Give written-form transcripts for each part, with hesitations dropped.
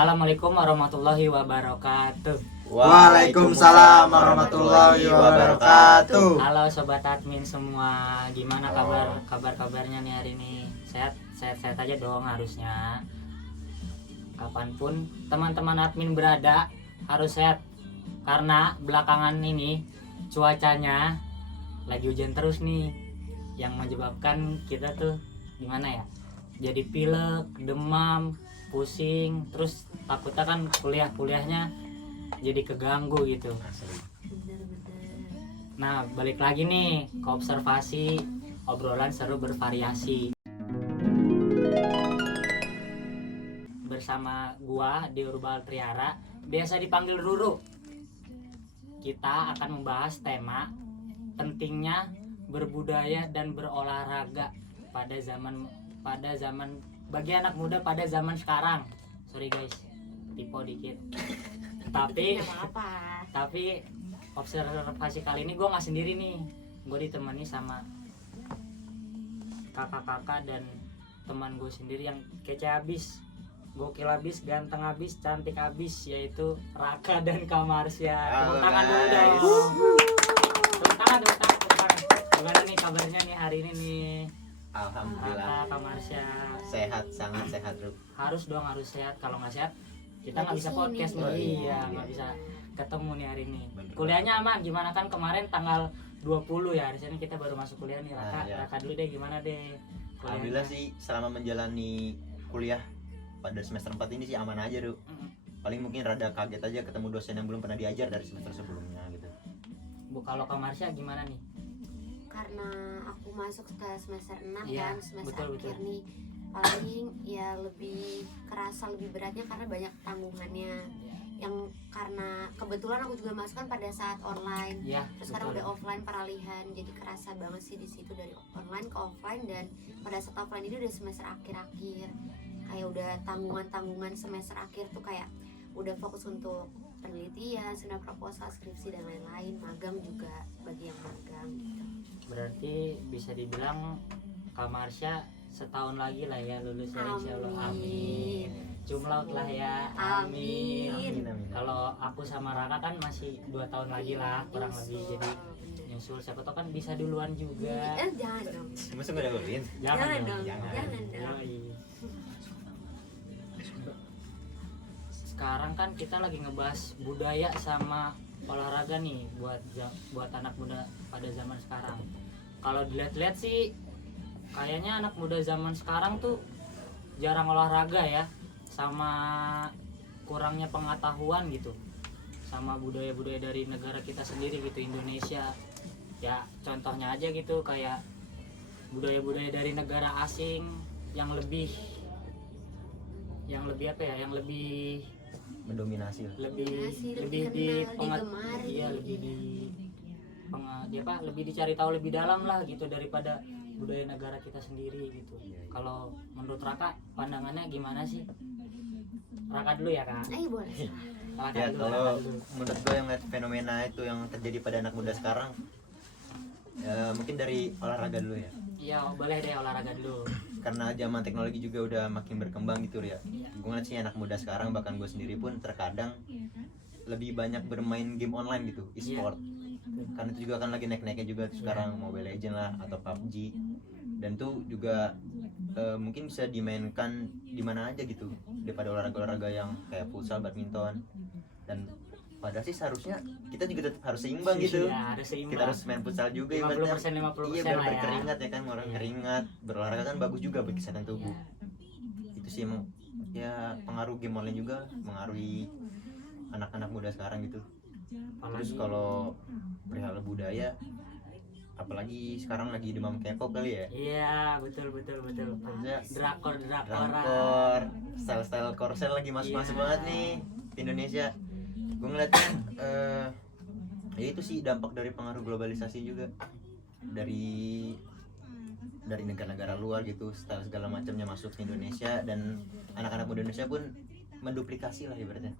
Assalamualaikum warahmatullahi wabarakatuh. Waalaikumsalam warahmatullahi wabarakatuh. Halo sobat admin semua, gimana kabarnya nih hari ini? Sehat aja dong harusnya. Kapanpun teman-teman admin berada harus sehat, karena belakangan ini cuacanya lagi hujan terus nih, yang menyebabkan kita tuh gimana ya, jadi pilek, demam, pusing, terus takutnya kan kuliahnya jadi keganggu gitu. Nah, balik lagi nih ke observasi, obrolan seru bervariasi bersama gua Diurbal Triara, biasa dipanggil Ruru. Kita akan membahas tema pentingnya berbudaya dan berolahraga pada zaman bagi anak muda pada zaman sekarang. Sorry guys, typo dikit. Tapi observasi kali ini gue nggak sendiri nih, gue ditemani sama kakak-kakak dan teman gue sendiri yang kece abis, gokil abis, ganteng abis, cantik abis, yaitu Raka dan Kamarsya. Tepuk tangan dulu dong. Tepuk tangan. Gimana nih kabarnya nih hari ini nih? Alhamdulillah. Raka, Kamarsya. Sehat, sangat sehat, Ruk. Harus sehat. Kalau nggak sehat kita nggak bisa podcast loh. Iya, nggak bisa ketemu nih hari ini. Kuliahnya aman gimana? Kan kemarin tanggal 20 ya, harusnya kita baru masuk kuliah nih. Raka dulu deh, gimana deh kuliahnya? Alhamdulillah sih selama menjalani kuliah pada semester 4 ini sih aman aja, Ruk. Paling mungkin rada kaget aja ketemu dosen yang belum pernah diajar dari semester sebelumnya gitu. Bu, kalau Kamarsya gimana nih? Karena aku masuk ke semester 6 ya, kan, semester betul. akhir nih, paling ya lebih kerasa, lebih beratnya karena banyak tanggungannya, yang karena kebetulan aku juga masuk kan pada saat online Ya, terus sekarang udah offline peralihan, jadi kerasa banget sih di situ dari online ke offline. Dan pada saat offline ini udah semester akhir-akhir, kayak udah tanggungan semester akhir tuh kayak udah fokus untuk penelitian, sudah proposal, skripsi dan lain-lain, magang juga bagi yang magang gitu. Berarti bisa dibilang Kamarsya setahun lagi lah ya lulusnya, insyaallah. Amin. Cumlaut lah ya. Amin. Kalau aku sama Raka kan masih 2 tahun lagi lah kurang lebih, jadi nyusul siapa tau kan bisa duluan juga. Jangan dong. Masa gak dapet? Jangan dong. Yoi. Sekarang kan kita lagi ngebahas budaya sama olahraga nih buat anak muda pada zaman sekarang. Kalau dilihat-lihat sih kayaknya anak muda zaman sekarang tuh jarang olahraga ya, sama kurangnya pengetahuan gitu sama budaya-budaya dari negara kita sendiri gitu, Indonesia. Ya contohnya aja gitu, kayak budaya-budaya dari negara asing yang lebih apa ya, yang lebih Mendominasi. Digemari. Lebih dicari tahu lebih dalam lah gitu daripada budaya negara kita sendiri gitu. Kalau menurut Raka pandangannya gimana sih? Raka dulu ya, Kak. Boleh. Ya kalau menurut gue yang lihat fenomena itu yang terjadi pada anak muda sekarang, ya, mungkin dari olahraga dulu ya. Iya, boleh deh olahraga dulu. Karena zaman teknologi juga udah makin berkembang gitu ya. Gue ngeliat sih anak muda sekarang, bahkan gue sendiri pun terkadang lebih banyak bermain game online gitu, e-sport. Karena itu juga kan lagi naik-naiknya juga sekarang, Mobile Legends lah atau PUBG. Dan itu juga mungkin bisa dimainkan di mana aja gitu, daripada olahraga-olahraga yang kayak futsal, badminton. Dan padahal sih seharusnya kita juga tetap harus seimbang gitu. Iya, harus seimbang. Kita harus main futsal juga 50% 50% iya, lah ya. berkeringat ya kan, orang keringat, berolahraga kan bagus juga bagi kesehatan tubuh. Itu sih emang ya pengaruh game online juga mengaruhi anak-anak muda sekarang gitu. Terus kalau perihal budaya, apalagi sekarang lagi demam K-pop kali ya. Iya, betul. Maksudnya Drakor. Style korsel lagi masuk banget nih di Indonesia. Gue ngeliatnya ya itu sih dampak dari pengaruh globalisasi juga dari negara-negara luar gitu, style segala macamnya masuk ke Indonesia, dan anak-anak muda Indonesia pun menduplikasi lah ibaratnya,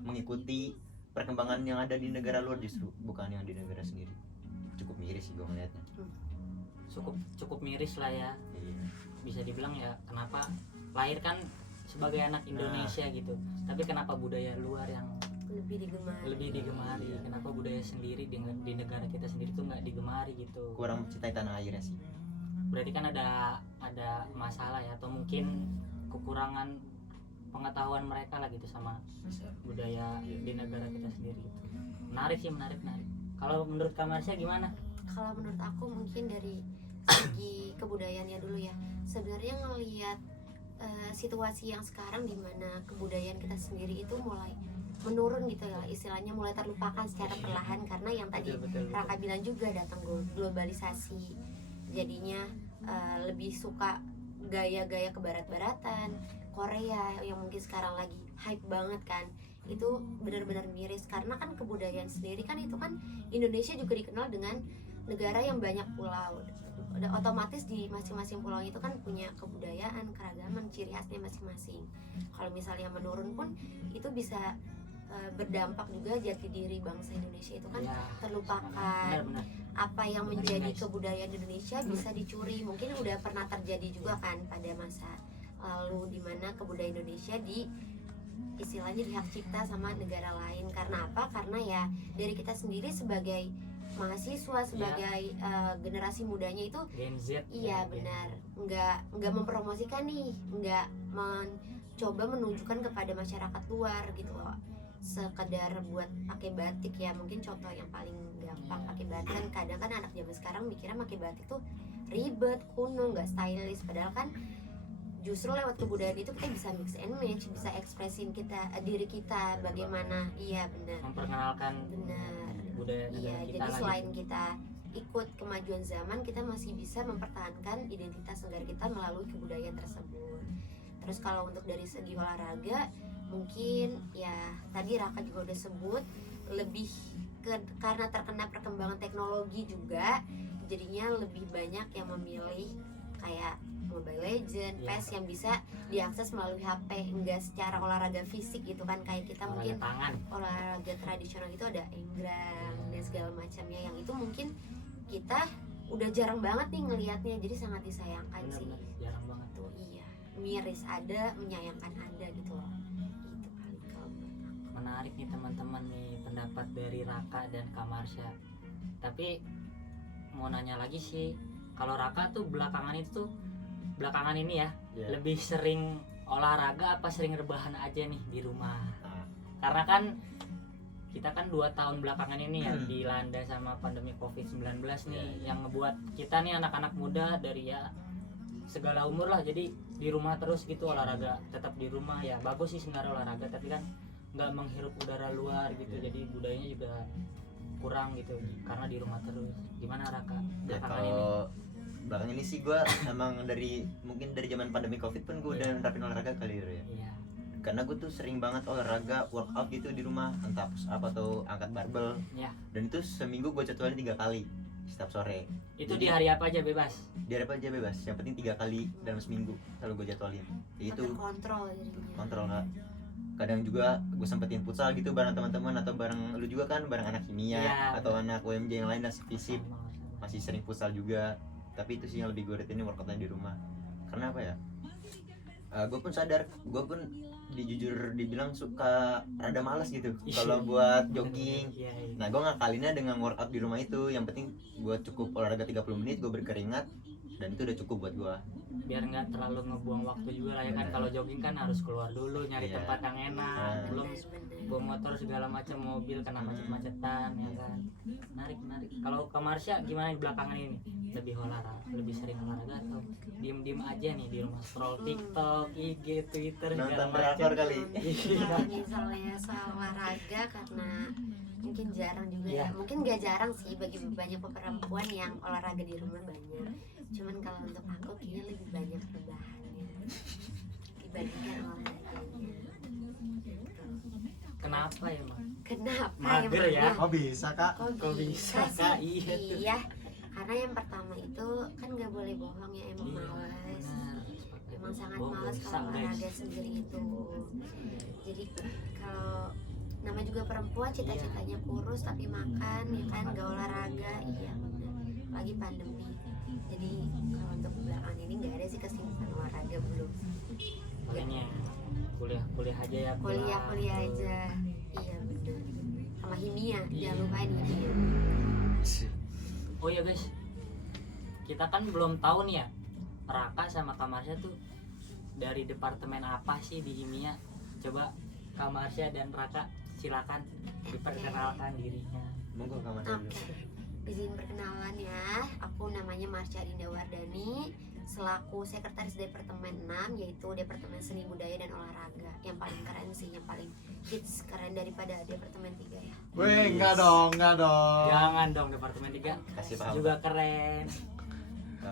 mengikuti perkembangan yang ada di negara luar justru, bukan yang di negara sendiri. Cukup miris sih gue ngeliatnya. Cukup miris lah ya. Iya. Bisa dibilang ya, kenapa lahir kan sebagai anak Indonesia gitu. Tapi kenapa budaya luar yang lebih digemari? Kenapa budaya sendiri di negara kita sendiri tuh nggak digemari gitu? Kurang mencintai tanah airnya sih. Berarti kan ada masalah ya, atau mungkin kekurangan pengetahuan mereka lah gitu sama budaya di negara kita sendiri gitu. Menarik. Kalau menurut Kak Marsha gimana? Kalau menurut aku mungkin dari segi kebudayaannya dulu ya. Sebenarnya ngelihat situasi yang sekarang di mana kebudayaan kita sendiri itu mulai menurun gitu ya, istilahnya mulai terlupakan secara perlahan, karena yang tadi Betul. Raka bilang juga datang globalisasi, jadinya lebih suka gaya-gaya kebarat-baratan Korea yang mungkin sekarang lagi hype banget kan. Itu benar-benar miris, karena kan kebudayaan sendiri kan itu kan Indonesia juga dikenal dengan negara yang banyak pulau. Udah otomatis di masing-masing pulau itu kan punya kebudayaan, keragaman, ciri khasnya masing-masing. Kalau misalnya menurun pun itu bisa berdampak juga jati diri bangsa Indonesia itu kan Ya, terlupakan. benar. Apa yang Benar, menjadi guys. kebudayaan Indonesia bisa dicuri. Mungkin udah pernah terjadi juga kan pada masa lalu, di mana kebudayaan Indonesia istilahnya dihak cipta sama negara lain. Karena apa? Karena ya dari kita sendiri sebagai mahasiswa, sebagai generasi mudanya itu Gen Z. iya benar, nggak mempromosikan nih, nggak mencoba menunjukkan kepada masyarakat luar gitu loh, sekedar buat pakai batik ya. Mungkin contoh yang paling gampang, pakai batik kan kadang kan anak zaman sekarang mikirnya pakai batik tuh ribet, kuno, nggak stylish, padahal kan justru lewat kebudayaan itu kita bisa mix and match, bisa ekspresin diri kita bagaimana. Iya benar, Memperkenalkan benar. budaya negara Iya, kita jadi lah selain gitu. kita ikut kemajuan zaman, kita masih bisa mempertahankan identitas negara kita melalui kebudayaan tersebut. Terus kalau untuk dari segi olahraga, mungkin ya tadi Raka juga udah sebut, lebih karena terkena perkembangan teknologi juga, jadinya lebih banyak yang memilih kayak Mobile Legend, Iya. PES yang bisa diakses melalui HP, enggak secara olahraga fisik gitu kan, kayak kita mungkin Olahraga tangan. olahraga tradisional itu ada enggrang dan segala macamnya, yang itu mungkin kita udah jarang banget nih ngelihatnya, jadi sangat disayangkan sih. Benar-benar jarang banget. Tuh iya, miris ada, menyayangkan ada gitu loh. Itu kali kalau menurut aku. Menarik nih teman-teman nih pendapat dari Raka dan Kak Marsha. Tapi mau nanya lagi sih, kalau Raka tuh belakangan ini ya Ya. lebih sering olahraga apa sering rebahan aja nih di rumah? Nah, Karena kan kita kan 2 tahun belakangan ini ya Hmm. dilanda sama pandemi COVID-19 nih, Ya. yang ngebuat kita nih anak-anak muda dari ya segala umur lah, jadi di rumah terus gitu, olahraga tetap di rumah. Ya bagus sih sebenarnya olahraga, tapi kan nggak menghirup udara luar gitu, Ya. jadi budayanya juga kurang gitu karena di rumah terus. Gimana Raka Ya belakangan ini? kalau belakang ini sih gue emang mungkin dari zaman pandemi covid pun gue udah nerapin olahraga kali ya. Iya. Karena gue tuh sering banget olahraga workout gitu di rumah, entah push up atau angkat barbel. Ya. Dan itu seminggu gue jadwalin 3 kali setiap sore. Itu Jadi- di hari apa aja bebas? Di hari apa aja bebas, yang penting 3 kali dalam seminggu selalu gue jadwalin. Ya itu Terkontrol jadinya. kontrol Kak. Kadang juga gue sempetin futsal gitu bareng teman-teman, atau bareng lu juga kan, bareng anak kimia Iya, atau anak UMJ yang lain, dan FISIP Sama-sama. masih sering futsal juga. Tapi itu sih yang lebih gue rutinin workoutnya di rumah. Karena apa ya, gue pun sadar, gue pun jujur dibilang suka rada malas gitu kalau buat jogging. Iya, iya. Nah gue ngakalinnya dengan workout di rumah itu. Yang penting gue cukup olahraga 30 menit, gue berkeringat, dan itu udah cukup buat gue. Biar nggak terlalu ngebuang waktu juga lah ya kan. Benar. Kalau jogging kan harus keluar dulu nyari Iya. tempat yang enak, Nah. belum Benar-benar. bawa motor segala macam, mobil kena macet-macetan ya kan. Menarik. Kalau ke Marsha gimana di belakangan ini? Lebih sering olahraga atau diem aja nih di rumah scroll TikTok, IG, Twitter segala Nonton macam? drakor kali. Kalau misalnya soal olahraga, karena mungkin jarang juga Iya. ya, mungkin gak jarang sih bagi banyak perempuan yang olahraga di rumah banyak. Cuman kalau untuk aku kayaknya lebih banyak rebahannya dibandingkan olahraganya. Kenapa ya, Mak? Kenapa Mager emang? ya? Oh bisa kak? Kok bisa, Kak? Iya tuh. Iya, karena yang pertama itu kan nggak boleh bohong ya, emang Iya, malas. benar. Emang sangat Bohong malas dosa, kalau guys. olahraga sendiri itu. Jadi kalau nama juga perempuan cita-citanya kurus tapi makan ya kan, gak olahraga. Iya benar, lagi pandemi. Jadi kalau untuk belakangan ini nggak ada sih kesibukan olahraga, belum. Makanya aja ya. kuliah aja. Iya benar. Sama kimia, jangan lupain kimia. Oh ya guys, kita kan belum tahu nih ya, Raka sama Kak Marsha tuh dari departemen apa sih di kimia. Coba Kak Marsha dan Raka silakan diperkenalkan dirinya. Monggo Kak Marsha dulu. Oke, izin perkenalan ya. Aku namanya Marsha Dinda Wardani, selaku sekretaris Departemen 6, yaitu Departemen Seni Budaya dan Olahraga. Yang paling keren sih, yang paling hits, keren daripada Departemen 3 ya. Weh, enggak dong. Jangan dong, departemen 3 Kasih paham. juga keren.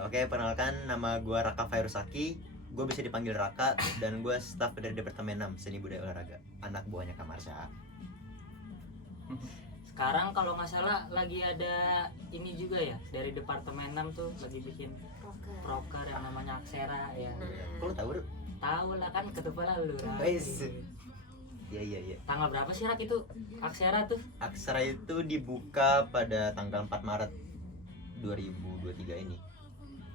Oke, perkenalkan nama gue Raka Fairusaki. Gue bisa dipanggil Raka dan gue staf dari Departemen 6 Seni Budaya Olahraga. Anak buahnya Kak Marsha. Sekarang kalau nggak salah lagi ada ini juga ya, dari departemen 6 tuh lagi bikin Proker. proker yang namanya Aksera ya. Kok lu tahu, Ru? Tahu lah kan, ketupalah lu. Rak. Wes. Iya. Tanggal berapa sih Rak itu Aksera tuh? Aksara itu dibuka pada tanggal 4 Maret 2023 ini.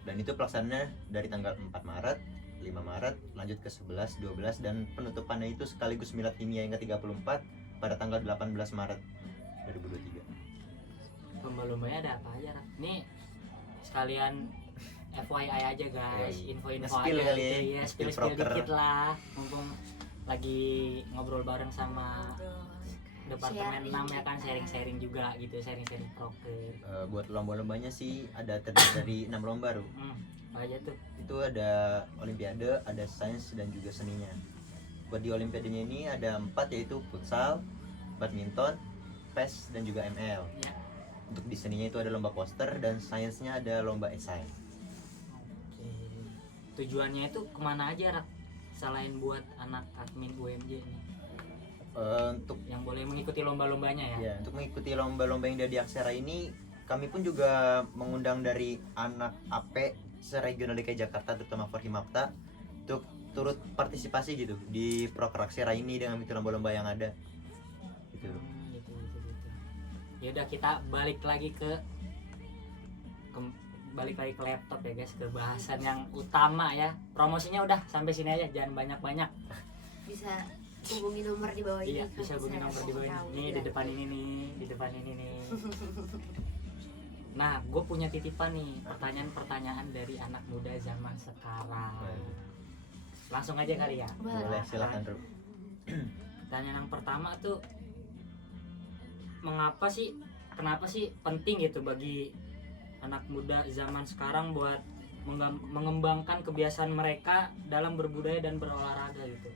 Dan itu pelaksanaannya dari tanggal 4 Maret, 5 Maret, lanjut ke 11, 12 dan penutupannya itu sekaligus Milad Kimia yang ke-34 pada tanggal 18 Maret 2023. Lomba-lombanya ada apa aja Rak? Nih sekalian FYI aja guys, Yoi. info-info Nge-spill aja kali ya, gitu ya, spill spill proker. dikit lah, mumpung lagi ngobrol bareng sama departemen 6 ya kan, sharing-sharing juga gitu, sharing-sharing proker. Buat lomba-lombanya sih ada terdiri dari 6 lomba, Ru. Apa aja tuh? Itu ada olimpiade, ada sains dan juga seninya. Buat di olimpiadenya ini ada 4, yaitu futsal, badminton, PES dan juga ML. Ya. Untuk di seninya itu ada lomba poster dan sainsnya ada lomba esai. Oke. Tujuannya itu kemana aja Rak? Selain buat anak admin UMJ ini Untuk yang boleh mengikuti lomba-lombanya ya? ya, untuk mengikuti lomba-lomba yang ada di Aksara ini, kami pun juga mengundang dari anak AP seregional DKI Jakarta, terutama Forhimapta, untuk turut partisipasi gitu di Proker Aksara ini dengan itu lomba-lomba yang ada. Gitu. Gitu. Ya udah, kita balik lagi ke laptop ya guys, ke bahasan yang utama ya. Promosinya udah sampai sini aja, jangan banyak-banyak. Bisa hubungi nomor di bawah ini. Iya, bisa hubungi nomor di bawah ini. Nih di depan ini nih. Nah, gue punya titipan nih, pertanyaan-pertanyaan dari anak muda zaman sekarang. Langsung aja kali ya. Boleh, silakan, Ru. Pertanyaan yang pertama tuh, kenapa sih penting gitu bagi anak muda zaman sekarang buat mengembangkan kebiasaan mereka dalam berbudaya dan berolahraga gitu.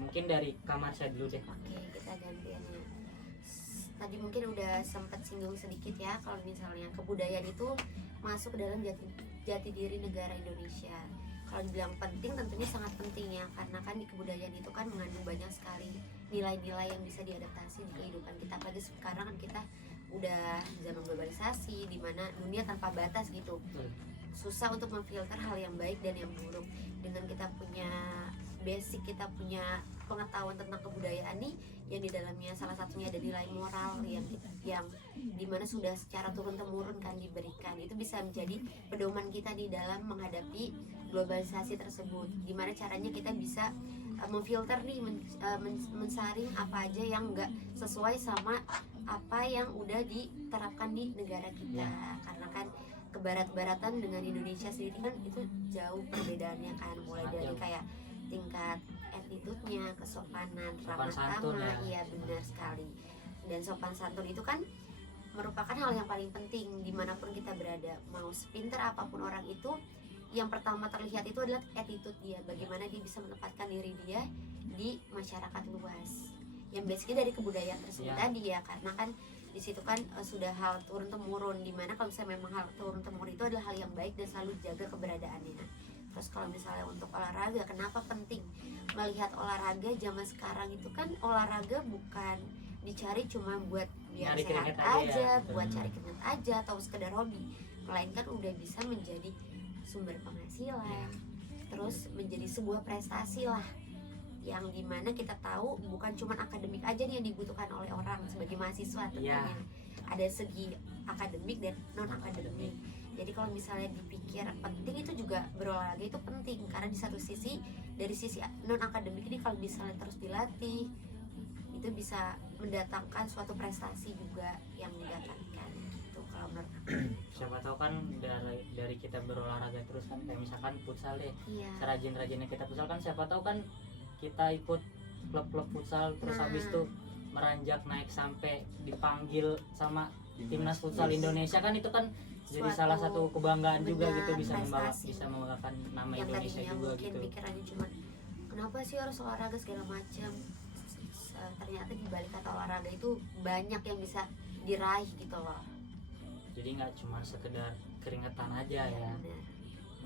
Mungkin dari Kak Marsha dulu deh. Oke, kita gantian ya. Tadi mungkin udah sempat singgung sedikit ya, kalau misalnya kebudayaan itu masuk ke dalam jati diri negara Indonesia. Kalau dibilang penting, tentunya sangat penting ya, karena kan di kebudayaan itu kan mengandung banyak sekali nilai-nilai yang bisa diadaptasi di kehidupan kita. Apalagi sekarang kan kita udah zaman globalisasi, di mana dunia tanpa batas gitu. Susah untuk memfilter hal yang baik dan yang buruk. Dengan kita punya basic, kita punya pengetahuan tentang kebudayaan nih, yang di dalamnya salah satunya ada nilai moral yang dimana sudah secara turun temurun kan diberikan, itu bisa menjadi pedoman kita di dalam menghadapi globalisasi tersebut. Gimana caranya kita bisa memfilter nih, mensaring apa aja yang enggak sesuai sama apa yang udah diterapkan di negara kita karena kan kebarat-baratan dengan Indonesia sendiri kan itu jauh perbedaannya kan, mulai dari kayak tingkat attitude-nya, kesopanan, ramah tamah, iya benar sekali. Dan sopan santun itu kan merupakan hal yang paling penting dimanapun kita berada. Mau sepinter apapun orang itu, yang pertama terlihat itu adalah attitude dia, bagaimana dia bisa menempatkan diri dia di masyarakat luas. Yang basicnya dari kebudayaan tersebut tadi ya, karena kan di situ kan sudah hal turun temurun, dimana kalau misalnya memang hal turun temurun itu adalah hal yang baik dan selalu jaga keberadaannya. Terus kalau misalnya untuk olahraga, kenapa penting melihat olahraga zaman sekarang itu kan olahraga bukan dicari cuma buat biar Nyari sehat keringat aja, ya. buat cari keringat aja atau sekedar hobi, melainkan udah bisa menjadi sumber penghasilan, terus menjadi sebuah prestasi lah, yang dimana kita tahu bukan cuma akademik aja nih yang dibutuhkan oleh orang sebagai mahasiswa tentunya. Ada segi akademik dan non akademik. Jadi kalau misalnya dipikir penting, itu juga berolahraga itu penting, karena di satu sisi dari sisi non akademik ini kalau misalnya terus dilatih itu bisa mendatangkan suatu prestasi juga yang mendapatkan gitu kalau menurut aku. Siapa tahu kan dari kita berolahraga terus kan, kayak misalkan futsal deh, Iya. serajin-rajinnya kita futsal kan, siapa tahu kan kita ikut klub-klub futsal terus habis itu meranjak naik sampai dipanggil sama timnas futsal Indonesia kan, itu kan jadi salah satu kebanggaan juga gitu, bisa prestasi. membanggakan nama Yang Indonesia tadinya juga mungkin gitu. pikirannya cuma kenapa sih harus olahraga segala macam, ternyata di balik kata olahraga itu banyak yang bisa diraih gitu loh. Jadi nggak cuma sekedar keringetan aja ya. Benar.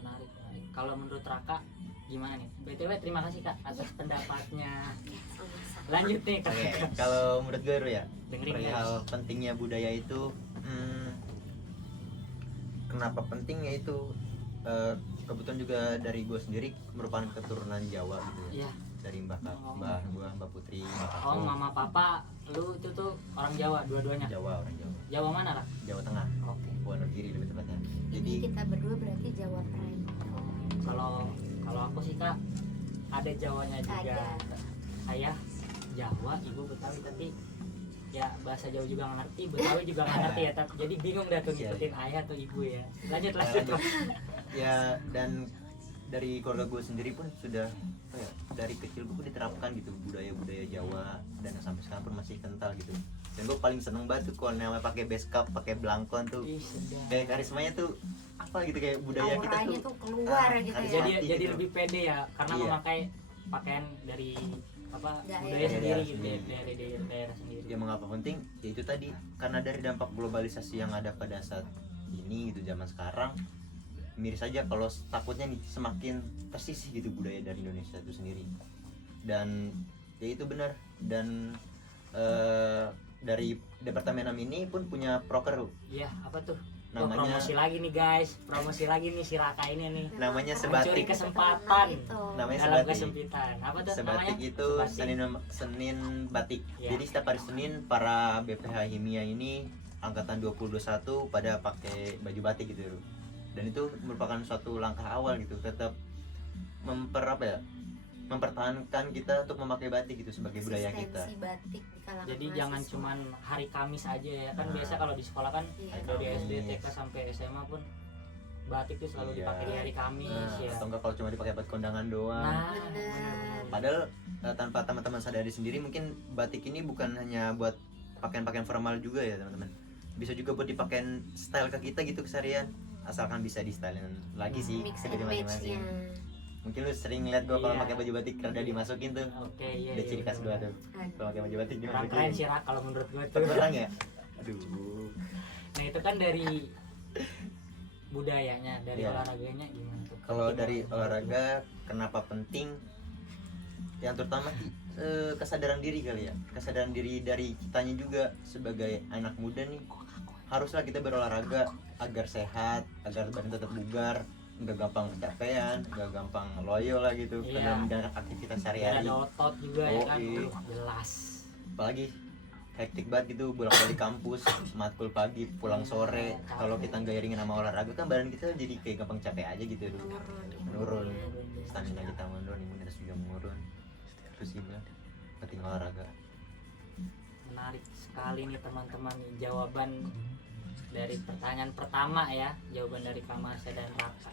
Menarik. Kalau menurut Raka gimana nih? BTW terima kasih Kak atas pendapatnya. Oke, sama-sama. Lanjut nih Kak. Oke, kalau menurut gue Ru, ya Dengerin perihal guys. pentingnya budaya itu, kenapa pentingnya itu, kebetulan juga dari gue sendiri merupakan keturunan Jawa gitu ya, Iya. dari mbah gue, mbak Putri, mbak Oh, aku, mama papa lu itu tuh orang Jawa dua-duanya. Jawa, orang Jawa, Jawa mana Kak? Jawa Tengah, Oke. Wonogiri lebih tepatnya. Ini Jadi kita berdua berarti Jawa Prime. Kalau aku sih Kak ada Jawanya juga. Ada. Ayah Jawa, ibu Betawi, tapi ya bahasa Jawa juga nggak ngerti, Betawi juga nggak ngerti ya, tapi jadi bingung dah tuh ngikutin ayah atau ibu ya. Lanjut. ya, dan dari keluarga gue sendiri pun sudah dari kecil gue diterapkan gitu budaya-budaya Jawa, dan sampai sekarang pun masih kental gitu. Dan gue paling seneng banget tuh kalau namanya pakai beskap, pakai belangkon tuh, Ih, sedap. kayak karismanya tuh apa gitu, kayak budaya kita Auranya tuh tuh keluar gitu ya. Jadi hati jadi gitu. lebih pede ya karena Iya. memakai pakaian dari apa Daerah. budaya sendiri Daerah gitu, sendiri. dari daerah sendiri. Ya mengapa penting? Ya itu tadi, karena dari dampak globalisasi yang ada pada saat ini gitu, zaman sekarang miris saja kalau takutnya nih semakin tersisih gitu budaya dari Indonesia itu sendiri. Dan ya itu benar, dan dari Departemen 6 ini pun punya proker Iya, apa tuh? namanya Promosi lagi nih guys, promosi lagi nih si Raka ini nih. namanya Karena sebatik. Mencuri kesempatan. itu. Namanya Dalam sebatik. kesempitan. Apa tuh Sebatik namanya? itu Sebatik. Senin batik. Ya. Jadi setiap hari Senin para BPH Himia ini angkatan 2021 pada pakai baju batik gitu, Ru. Dan itu merupakan suatu langkah awal gitu, tetap mempertahankan kita untuk memakai batik gitu sebagai budaya kita. Eksistensi batik di kalangan Jadi mahasiswa. jangan cuman hari Kamis aja ya kan, Nah. biasa kalau di sekolah kan Iya. dari SD, Kamis. TK sampai SMA pun batik tuh selalu Iya. dipakai di hari Kamis Nah, ya. atau enggak kalau cuma dipakai buat kondangan doang. Nah, Bener. Padahal tanpa teman-teman sadari sendiri, mungkin batik ini bukan hanya buat pakaian-pakaian formal juga ya teman-teman. Bisa juga buat dipakein style ke kita gitu keseharian, asalkan bisa di stylein lagi sih Mix and sebagai match-nya. masing-masing. Mungkin lu sering lihat gua kalau Iya. pakai baju batik rada dimasukin tuh. Oke, iya. Udah ciri khas gua tuh. Aduh. Kalau pakai baju batik Kurang dimasukin. keren sih Rak kalau menurut gue tuh. Kurang ya? Aduh. Nah itu kan dari budayanya, dari Iya. olahraganya gimana tuh? Kalau dari olahraga kenapa penting? Yang terutama kesadaran diri kali ya. Kesadaran diri dari kitanya juga sebagai anak muda nih. Haruslah kita berolahraga agar sehat, agar badan tetap bugar, nggak gampang kecapean, nggak gampang loyo lah gitu Iya. dalam menjalankan aktivitas Biar sehari-hari. ada otot juga ya kan, Oke. jelas. Apalagi hektik banget gitu, bolak-balik kampus, matkul pagi, pulang sore. Kalau kita nggak iringin sama olahraga kan badan kita jadi kayak gampang capek aja gitu. Menurun. Stamina kita menurun, imunitas juga menurun. Terus sih bilang penting olahraga. Menarik sekali nih teman-teman nih, jawaban dari pertanyaan pertama ya, jawaban dari Kamasa dan Raka.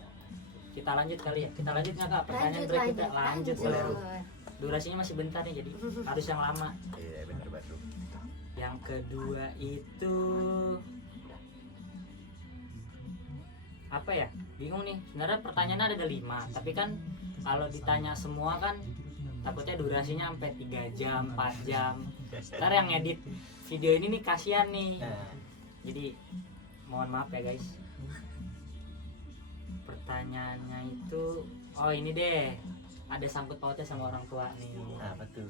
Kita lanjut kali ya, kita lanjut nggak Kak? Pertanyaan berikutnya lanjut boleh Ru. Durasinya masih bentar nih, jadi harus yang lama. Iya benar banget. Yang kedua itu apa ya? Bingung nih. Sebenarnya pertanyaannya ada 5, tapi kan kalau ditanya semua kan takutnya durasinya sampai 3 jam, 4 jam. Ntar yang ngedit video ini nih kasihan nih. Nah, Jadi mohon maaf ya guys. Pertanyaannya itu, oh ini deh, ada sangkut pautnya sama orang tua nih. apa tuh?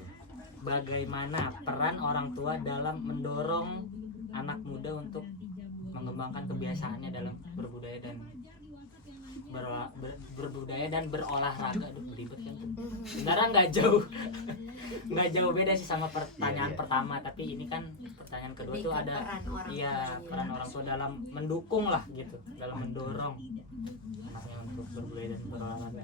Bagaimana peran orang tua dalam mendorong anak muda untuk mengembangkan kebiasaannya dalam berbudaya dan berbudaya dan berolahraga. Aduh ribet kan. Sebenarnya nggak jauh beda sih sama pertanyaan Iya. pertama, tapi ini kan pertanyaan kedua Lebih tuh ke ada peran orang iya tua. peran orang tua dalam mendukung lah gitu, dalam mendorong anaknya untuk berbudaya dan berolahraga.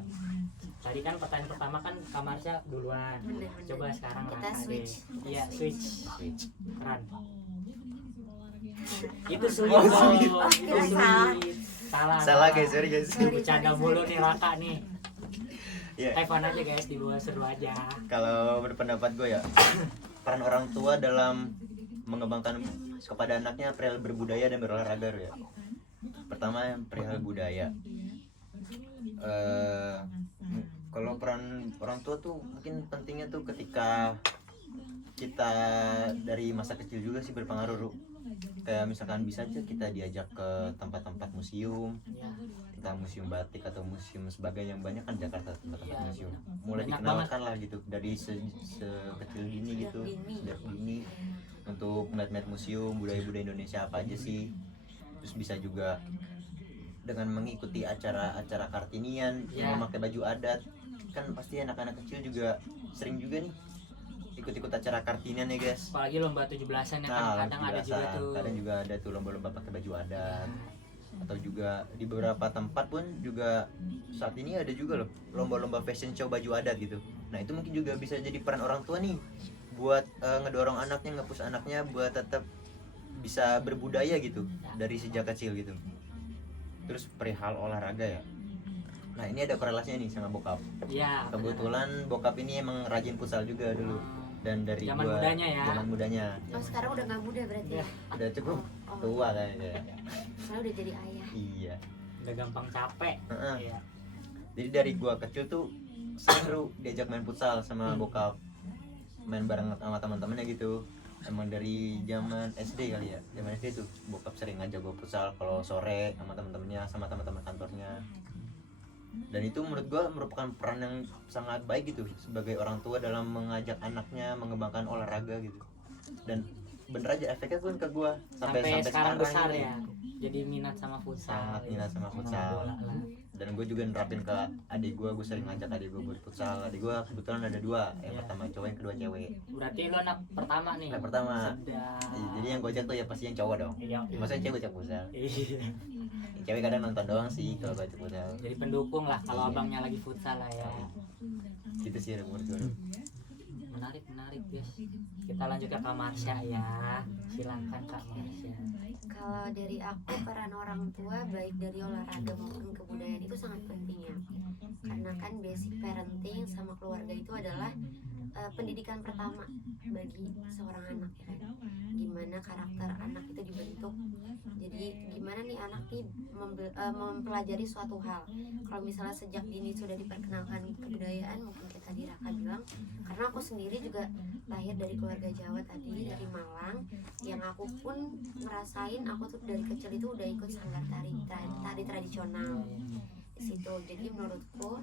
Tadi kan pertanyaan pertama kan Kak Marsha duluan. Bener. Coba sekarang Kita Raka deh. switch. Iya, switch. Switch. Keren. Itu sulit. Oh, dong. sulit. Itu kira sulit. Salah guys, sorry guys. Sorry. Bercanda mulu nih Raka nih. Iya. Have fun aja guys, di bawah seru aja. Kalau berpendapat gue ya, peran orang tua dalam mengembangkan kepada anaknya perihal berbudaya dan berolahraga ya. Pertama perihal budaya. Kalau peran orang tua tuh mungkin pentingnya tuh ketika kita dari masa kecil juga sih berpengaruh Ru. Kayak misalkan bisa aja kita diajak ke tempat-tempat museum, Ya, entah museum batik atau museum sebagainya, yang banyak kan Jakarta tempat-tempat Iya, museum. Mulai banyak dikenalkan lah gitu dari sekecil gini gitu, sejak dini untuk melihat museum budaya-budaya Indonesia apa aja sih. Terus bisa juga dengan mengikuti acara-acara Kartinian Ya. yang memakai baju adat. Kan pasti anak-anak kecil juga sering juga nih ikut-ikut acara Kartinian ya guys. apalagi lomba 17-an yang kan kadang ada juga tuh. Kadang juga ada tuh lomba-lomba pakai baju adat. Atau juga di beberapa tempat pun juga saat ini ada juga loh lomba-lomba fashion show baju adat gitu. Nah itu mungkin juga bisa jadi peran orang tua nih buat ngedorong anaknya, nge-push anaknya buat tetap bisa berbudaya gitu dari sejak kecil gitu. Terus perihal olahraga ya, nah ini ada korelasinya nih sama bokap. Iya. Kebetulan bokap ini emang rajin futsal juga dulu, dan dari Zaman gua mudanya ya. zaman mudanya Oh sekarang udah nggak muda berarti ya? udah cukup Oh, tua kayaknya. soalnya udah jadi ayah. Iya. Udah gampang capek. Heeh. Iya. Jadi dari gua kecil tuh seru diajak main futsal sama bokap, main bareng sama teman-temannya gitu. Emang dari zaman SD kali ya, zaman SD tuh bokap sering ngajak gua futsal kalau sore sama teman-temannya, sama teman-teman kantornya. Dan itu menurut gua merupakan peran yang sangat baik gitu sebagai orang tua dalam mengajak anaknya mengembangkan olahraga gitu. Dan bener aja efeknya pun ke gua Sampai sekarang besar ini. ya. Jadi minat sama futsal. Sangat minat sama futsal. bola lah. Dan gue juga nerapin ke adik gue sering ngajak adik gue buat futsal. Adik gue kebetulan ada dua, yang Iya. pertama cowok, yang kedua cewek. Berarti lo anak pertama nih. Yang pertama. Sedap. Jadi yang gue ajak tuh ya pasti yang cowok dong. Iya. Maksudnya cewek ajak futsal. Iya. Yang cewek kadang nonton doang sih kalau gue ajak futsal. Jadi pendukung lah kalau Iya. abangnya lagi futsal lah ya. Gitu sih menurut gue. Menarik guys. Kita lanjut ke Kak Marsha ya. Silakan Kak Marsha. Kalau dari aku peran orang tua baik dari olahraga maupun kebudayaan itu sangat penting ya. Karena kan basic parenting sama keluarga itu adalah pendidikan pertama bagi seorang anak ya kan. Gimana karakter anak itu dibentuk. Jadi gimana nih anak nih mempelajari suatu hal. Kalau misalnya sejak dini sudah diperkenalkan kebudayaan, mungkin kayak tadi Raka bilang, karena aku sendiri juga lahir dari keluarga Jawa tadi, dari Malang, yang aku pun ngerasain aku tuh dari kecil itu udah ikut sanggar tari tradisional di situ. Jadi menurutku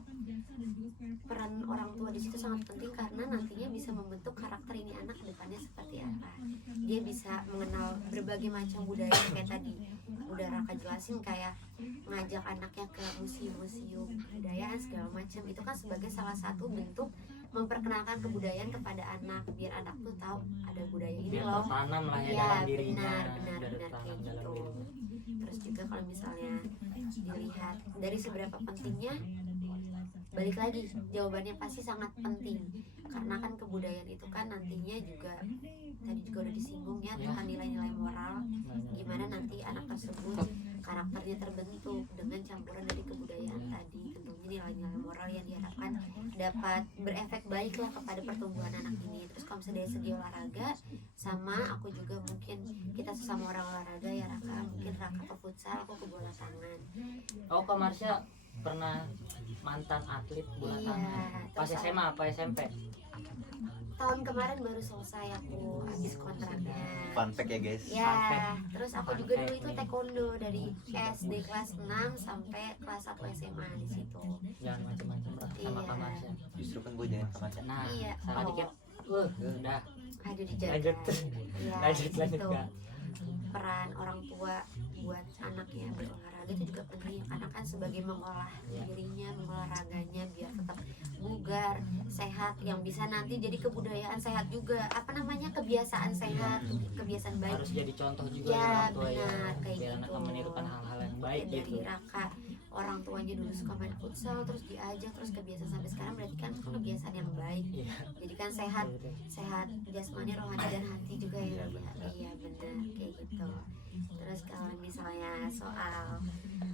peran orang tua di situ sangat penting karena nantinya bisa membentuk karakter ini anak ke depannya seperti apa. Dia bisa mengenal berbagai macam budaya kayak tadi udah Raka jelasin, kayak ngajak anaknya ke museum-museum kebudayaan segala macam. Itu kan sebagai salah satu bentuk memperkenalkan kebudayaan kepada anak, biar anak tuh tahu ada budaya ini Biar loh. tertanam lah ya Iya, dalam dirinya. benar Biar kayak tertanam dalam gitu. dirinya. Terus juga kalau misalnya dilihat dari seberapa pentingnya, balik lagi jawabannya pasti sangat penting, karena kan kebudayaan itu kan nantinya juga tadi juga udah disinggung ya tentang nilai-nilai moral, gimana nanti anak tersebut karakternya terbentuk dengan campuran dari kebudayaan tadi. Tentunya nilai-nilai moral yang diharapkan dapat berefek baik lah kepada pertumbuhan anak ini. Terus kalau misalnya dari segi olahraga, sama aku juga mungkin kita sesama orang olahraga ya Raka, mungkin Raka ke futsal, aku ke bola tangan. Oh Kak Marsha pernah mantan atlet bola Iya, tangan. Pas terus SMA apa SMP? tahun kemarin baru selesai aku habis kontraknya. Fun fact ya guys. Ya, Fun terus aku Fun juga fact dulu itu nih. taekwondo dari SD kelas 6 sampai kelas 1 SMA di situ. Jangan macam-macam lah sama Iya. Kak Marsha. Justru kan gue jangan sama Nah, Iya. salah Oh. dikit. Udah. Aduh dijaga. Lanjut. Ya, Lanjut gitu. Kak. Peran orang tua buat anaknya berolahraga olahraga itu juga penting karena kan sebagai mengolah dirinya, mengolah raganya biar tetap bugar, sehat, yang bisa nanti jadi kebudayaan sehat juga, apa namanya, kebiasaan sehat, kebiasaan baik. Harus jadi contoh juga Ya, orang tua ya, benar, kayak biar gitu. anaknya menirukan hal-hal yang baik Kayak gitu. dari Raka, orang tuanya dulu suka main futsal terus diajak terus kebiasaan sampai sekarang, berarti kan itu kebiasaan yang baik. Iya. Jadi kan sehat, Betul. sehat jasmani, rohani dan hati juga ya. Iya benar kayak gitu. Terus kalau misalnya soal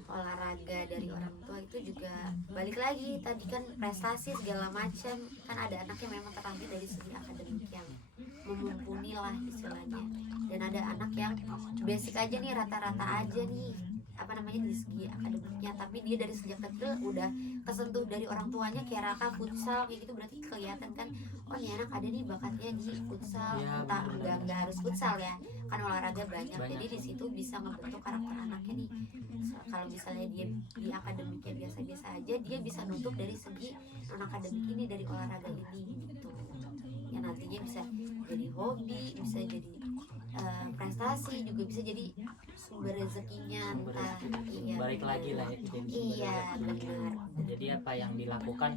olahraga dari orang tua itu juga balik lagi tadi kan prestasi segala macam, kan ada anak yang memang terlahir dari segi akademik yang mumpuni lah istilahnya, dan ada anak yang basic aja nih, rata-rata aja nih apa namanya di segi akademiknya, tapi dia dari sejak kecil udah kesentuh dari orang tuanya kayak Raka futsal kayak gitu, berarti kelihatan kan oh nih anak ada nih bakatnya di futsal. Ya, Entah benar. nggak harus futsal ya, kan olahraga banyak. Banyak. Jadi di situ bisa ngebentuk karakter anaknya nih. Kalau misalnya dia di akademiknya biasa-biasa aja, dia bisa nutup dari segi non akademik ini, dari olahraga ini gitu, yang nantinya bisa jadi hobi, bisa jadi prestasi, juga bisa jadi sumber rezekinya. Sumber Entah rezeki. iya, Balik lagi lah ya, jadi sumber iya rezeki. benar. Jadi apa yang dilakukan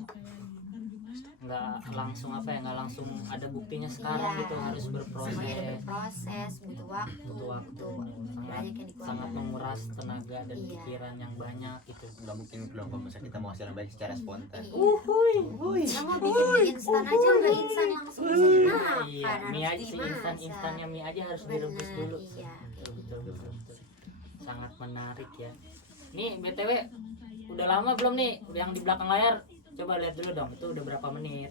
nggak langsung apa ya, nggak langsung ada buktinya sekarang Iya. gitu, harus Semuanya ada berproses, berproses, butuh waktu, butuh waktu, banyak yang sangat dikeluarkan. menguras tenaga dan Iya. pikiran yang banyak gitu. Nggak mungkin dong kalau misalnya kita mau hasil yang baik secara spontan. Iya. Nah, mau bikin mie instan aja nggak instan langsung bisa dimakan, Iya, mie aja harus sih, dimasak. instannya mie aja harus Bener, direbus dulu. iya. Betul. Sangat menarik ya. Nih BTW udah lama belum nih yang di belakang layar? Coba lihat dulu dong, itu udah berapa menit?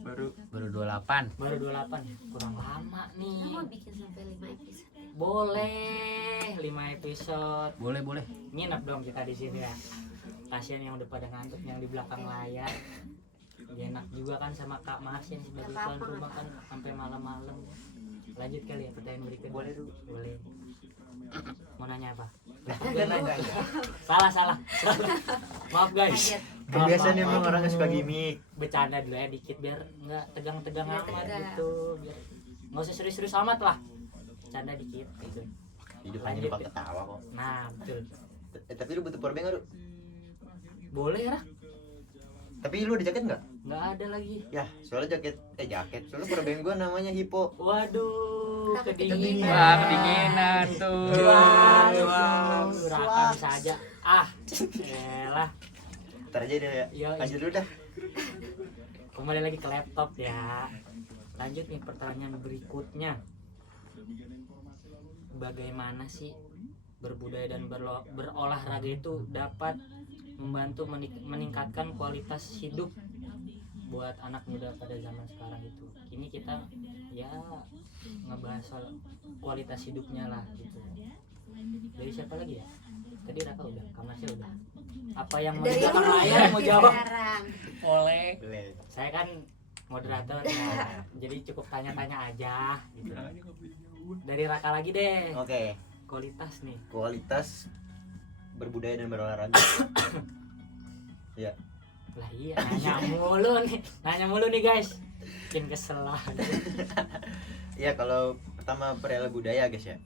Baru 28. Baru 28 ya, kurang lama Nah, nih. mau bikin sampai 5 episode ya? Boleh 5 episode. Boleh. Nginep dong kita di sini ya. Kasian yang udah pada ngantuk yang di belakang layar. Gak enak juga kan sama Kak Marsin sebagai Gak apa-apa, tuan rumah gak kan sampai malam-malam. Lanjut kali ya pertanyaan berikutnya. boleh dulu. Boleh. Mau nanya apa? Jangan nanya. Salah. Maaf guys. Lanjut. Kebiasaan Maaf, emang maaf. orang suka gimmick. Bercanda dulu ya dikit biar nggak tegang-tegang Biar amat tegang. gitu. Biar nggak usah serius-serius amat lah. Bercanda dikit gitu. Hidup hanya Lanjut, lupa ya. ketawa kok. Nah betul. Tapi lu butuh powerbank nggak lu? Boleh lah. Tapi lu ada jaket nggak? Nggak ada lagi. Ya, soalnya jaket. Soalnya powerbank gua namanya Hippo. Waduh, Takut kedinginan. Wah, kedinginan tuh. Waduh, Suap. Raka saja. Elah. Ntar aja deh ya. Yo, Lanjut dulu dah. kembali lagi ke laptop ya. Lanjut nih pertanyaan berikutnya. Bagaimana sih berbudaya dan berolahraga itu dapat membantu meningkatkan kualitas hidup buat anak muda pada zaman sekarang itu. Kini kita ya ngebahas soal kualitas hidupnya lah gitu. Dari siapa lagi ya? Tadi Raka udah, Kamasnya udah. Apa yang mau Dari di belakang dulu layar mau jawab? sekarang. Boleh. Boleh. Saya kan moderator ya, jadi cukup tanya-tanya aja gitu. Dari Raka lagi deh, Oke, kualitas nih. kualitas berbudaya dan berolahraga. Lah iya, nanya mulu nih guys, bikin kesel lah. Ya, kalau pertama perihal budaya guys ya.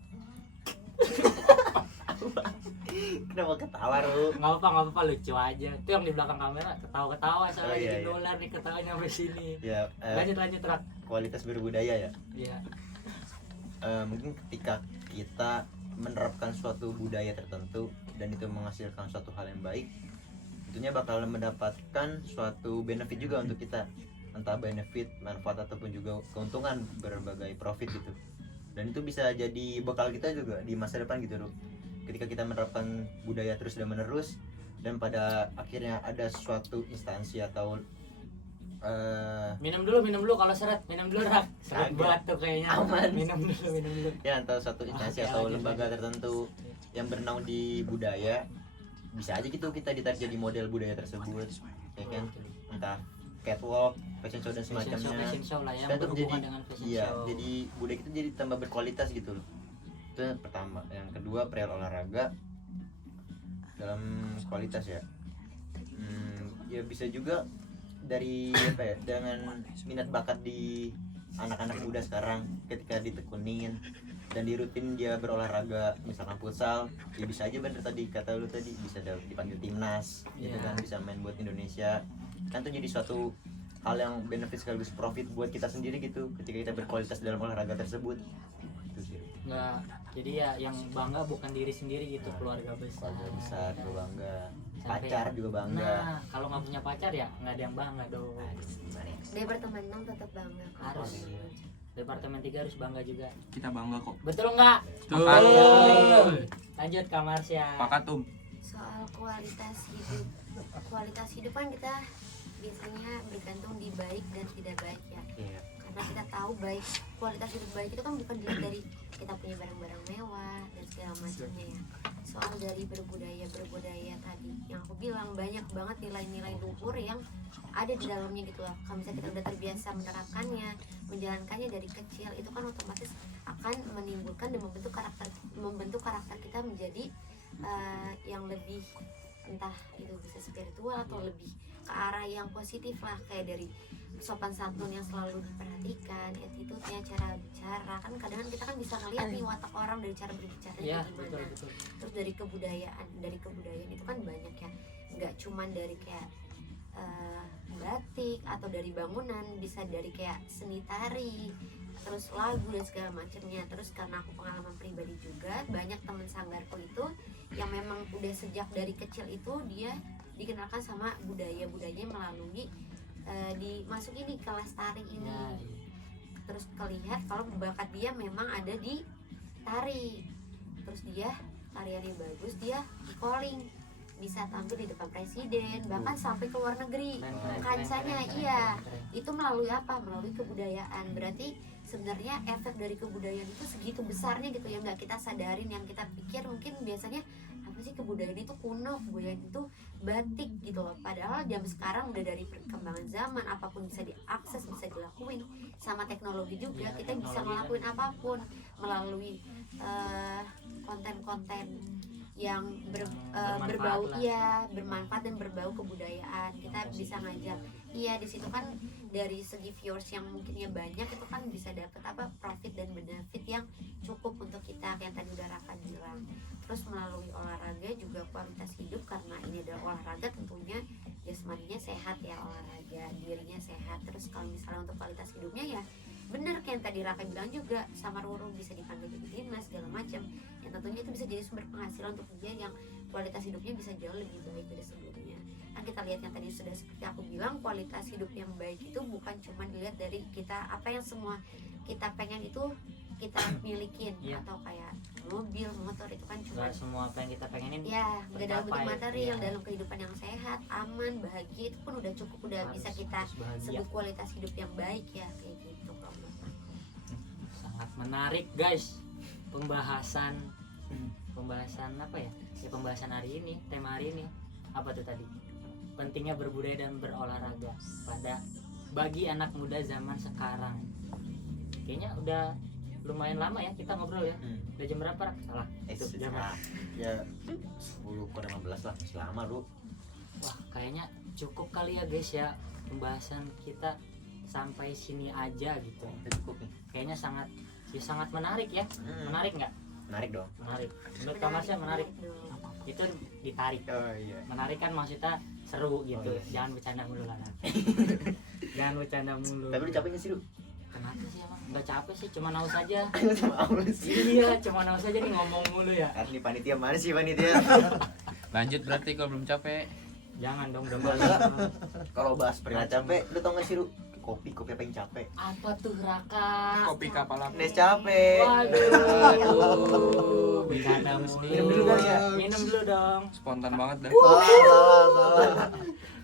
Kenapa ketawa lu? Nggak apa-apa, lucu aja. Itu yang di belakang kamera ketawa-ketawa soalnya Oh, iya, jadi iya. dolar nih ketawanya sampai sini. Ya, Lanjut Rak. kualitas berbudaya ya. Iya. Mungkin ketika kita menerapkan suatu budaya tertentu dan itu menghasilkan suatu hal yang baik, tentunya bakal mendapatkan suatu benefit juga untuk kita, entah benefit, manfaat ataupun juga keuntungan, berbagai profit gitu. Dan itu bisa jadi bekal kita juga di masa depan gitu loh. Ketika kita menerapkan budaya terus dan menerus, dan pada akhirnya ada suatu instansi atau Minum dulu kalau seret, minum dulu Rak. Seret Kagak. buat tuh kayaknya. Aman. Minum dulu. ya antara suatu instansi Oke, atau lanjut, lembaga lanjut. tertentu yang bernaung di budaya, bisa aja gitu kita ditarik jadi model budaya tersebut, ya kan, entah catwalk, fashion show dan semacamnya. Fashion show lah yang Dan itu berhubungan jadi- dengan fashion Iya, show. jadi budaya kita jadi tambah berkualitas gitu loh. Itu yang pertama. Yang kedua, perihal olahraga dalam kualitas ya. Ya bisa juga dari apa ya, dengan minat bakat di anak-anak muda sekarang, ketika ditekunin dan di rutin dia berolahraga misalkan futsal, ya bisa aja bener tadi kata lu tadi bisa dipanggil timnas gitu Iya. kan, bisa main buat Indonesia kan, tuh jadi suatu hal yang benefit sekaligus profit buat kita sendiri gitu ketika kita berkualitas dalam olahraga tersebut. Itu sih Nggak, jadi ya yang bangga bukan diri sendiri gitu, keluarga besar. keluarga besar juga bangga, Sampai- pacar juga bangga. Nah, kalau nggak punya pacar ya nggak ada yang bangga dong. Gimana ya? Departemen 6 tetap bangga kok. Harus. Departemen 3 harus bangga juga. Kita bangga kok. Betul nggak? Betul. Lanjut Kak Marsya. Pakat Soal kualitas hidup kan kita biasanya bergantung di baik dan tidak baik ya, Iya. karena kita tahu baik, kualitas hidup baik itu kan bukan dilihat dari kita punya barang-barang mewah dan segala macamnya ya. Soal dari berbudaya tadi yang aku bilang, banyak banget nilai-nilai luhur yang ada di dalamnya gitu loh. Kalau misalnya kita udah terbiasa menerapkannya, menjalankannya dari kecil, itu kan otomatis akan menimbulkan dan membentuk karakter kita menjadi yang lebih, entah itu bisa spiritual atau lebih ke arah yang positif lah, kayak dari sopan santun yang selalu diperhatikan, attitude-nya, cara bicara. Kan kadang kita kan bisa ngeliat nih watak orang dari cara berbicaranya Iya, gimana. betul. Terus dari kebudayaan itu kan banyak ya, nggak cuman dari kayak batik atau dari bangunan, bisa dari kayak seni tari, terus lagu dan segala macamnya. Terus karena aku pengalaman pribadi juga, banyak teman sanggarku itu yang memang udah sejak dari kecil itu dia dikenalkan sama budaya-budayanya melalui dimasukin di kelas tari ini. Ya, Terus kelihat kalau bakat dia memang ada di tari, terus dia tariannya bagus, dia di calling, bisa tampil di depan presiden, bahkan sampai ke luar negeri. Kancanya iya, itu melalui apa? Melalui kebudayaan. Berarti sebenarnya efek dari kebudayaan itu segitu besarnya gitu, yang nggak kita sadarin, yang kita pikir mungkin biasanya apa sih kebudayaan itu kuno, kebudayaan itu batik gitu loh. Padahal jam sekarang udah dari perkembangan zaman, apapun bisa diakses, bisa dilakuin sama teknologi juga. Ya, Kita bisa teknologi ngelakuin apapun melalui konten-konten yang bermanfaat berbau lah. bermanfaat dan berbau kebudayaan. Kita bisa ngajak, di situ kan dari segi viewers yang mungkinnya banyak, itu kan bisa dapat apa, profit dan benefit yang cukup untuk kita, yang tadi udah Raka bilang. Terus melalui olahraga juga kualitas hidup, karena ini adalah olahraga, tentunya jasmaninya sehat ya, olahraga dirinya sehat. Terus kalau misalnya untuk kualitas hidupnya ya bener kayak yang tadi Raka bilang juga, sama Ruru bisa dipanggil jadi timnas segala macam, yang tentunya itu bisa jadi sumber penghasilan untuk dia, yang kualitas hidupnya bisa jauh lebih baik dari sebelumnya. Kan kita lihat yang tadi sudah seperti aku bilang, kualitas hidup yang baik itu bukan cuma dilihat dari kita apa yang semua kita pengen itu kita milikin, Iya. atau kayak mobil, motor, itu kan cuma Nggak semua apa yang kita pengenin ya nggak dalam bentuk tercapai. material. Iya. Dalam kehidupan yang sehat, aman, bahagia, itu pun udah cukup, udah Harus- bisa kita harus bahagia. sebut kualitas hidup yang baik ya, kayak gitu kalau menurut aku. Sangat menarik guys pembahasan apa ya? Ya pembahasan hari ini, tema hari ini apa tuh tadi? Pentingnya berbudaya dan berolahraga bagi anak muda zaman sekarang. Kayaknya udah lumayan lama ya kita ngobrol ya. Udah jam berapa? Rak? Salah. Itu jam berapa? Ya 10:15 lah, masih lama lu. Wah, kayaknya cukup kali ya guys ya pembahasan kita sampai sini aja gitu. Udah cukup nih. Kayaknya sangat menarik ya. Menarik nggak? Menarik dong. Menarik. Menurut Kak Marsya menarik. dong. Itu ditarik. Oh iya. Menarik kan maksudnya seru gitu. Oh, iya. Jangan bercanda mulu lah. Jangan bercanda mulu. Tapi lu capek nggak sih lu? Kenapa sih emang? Nggak capek sih, cuma naus aja. Cuma awal sih. Iya, cuma naus aja nih ngomong mulu ya. Karena nih panitia mana sih panitia? Lanjut berarti kalau belum capek. Jangan dong, udah Enggak, malam. Kalau bahas pernah capek, lu tau nggak sih lu? Kopi apa yang capek? Apa tuh Raka? Kopi kapal api. Nes capek. Waduh, bercanda mulu. Minum dulu kali ya? Minum dulu dong. Spontan banget dah.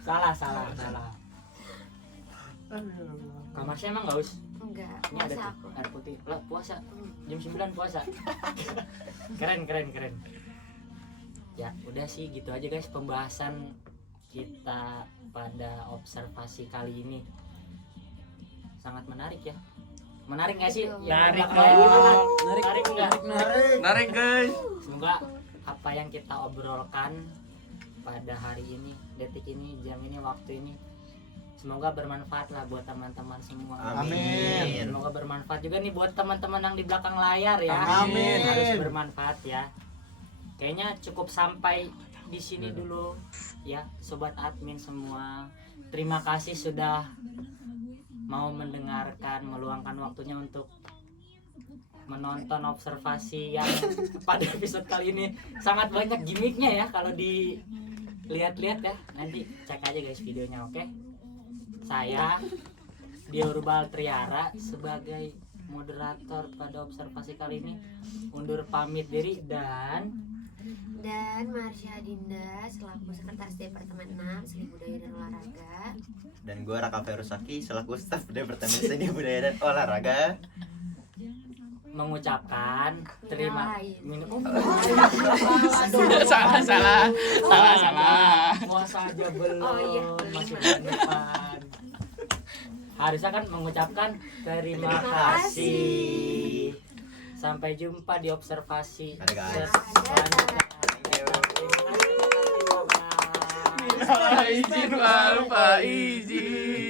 Salah. Kak Marsya emang nggak us? Enggak, Ini ada puasa tuh aku. air putih. Lah puasa. Jam 9 puasa. Keren. Ya, udah sih gitu aja guys pembahasan kita pada observasi kali ini. Sangat menarik ya. Menarik nggak sih? Betul. Yang Menarik belakang layar gimana? Menarik nggak? Narik guys. Semoga apa yang kita obrolkan pada hari ini, detik ini, jam ini, waktu ini semoga bermanfaat lah buat teman-teman semua. Amin. Semoga bermanfaat juga nih buat teman-teman yang di belakang layar ya. Amin. Harus bermanfaat ya. Kayaknya cukup sampai di sini dulu ya, sobat admin semua. Terima kasih sudah mau mendengarkan, meluangkan waktunya untuk menonton observasi yang pada episode kali ini sangat banyak gimmicknya ya kalau dilihat-lihat ya. Nanti cek aja guys videonya, oke? Saya Diorubal Triara sebagai moderator pada observasi kali ini undur pamit diri dan Marsha Dinda selaku sekretaris Departemen 6 Seni Budaya dan Olahraga. Dan gue Raka Ferusaki selaku staf Departemen Seni Budaya dan Olahraga mengucapkan terima Salah. puasa aja belum. Oh, iya. Masih bulan depan. Harusnya kan mengucapkan terima kasih. Sampai jumpa di observasi Ada, guys. selanjutnya. Izin, Pak, izin.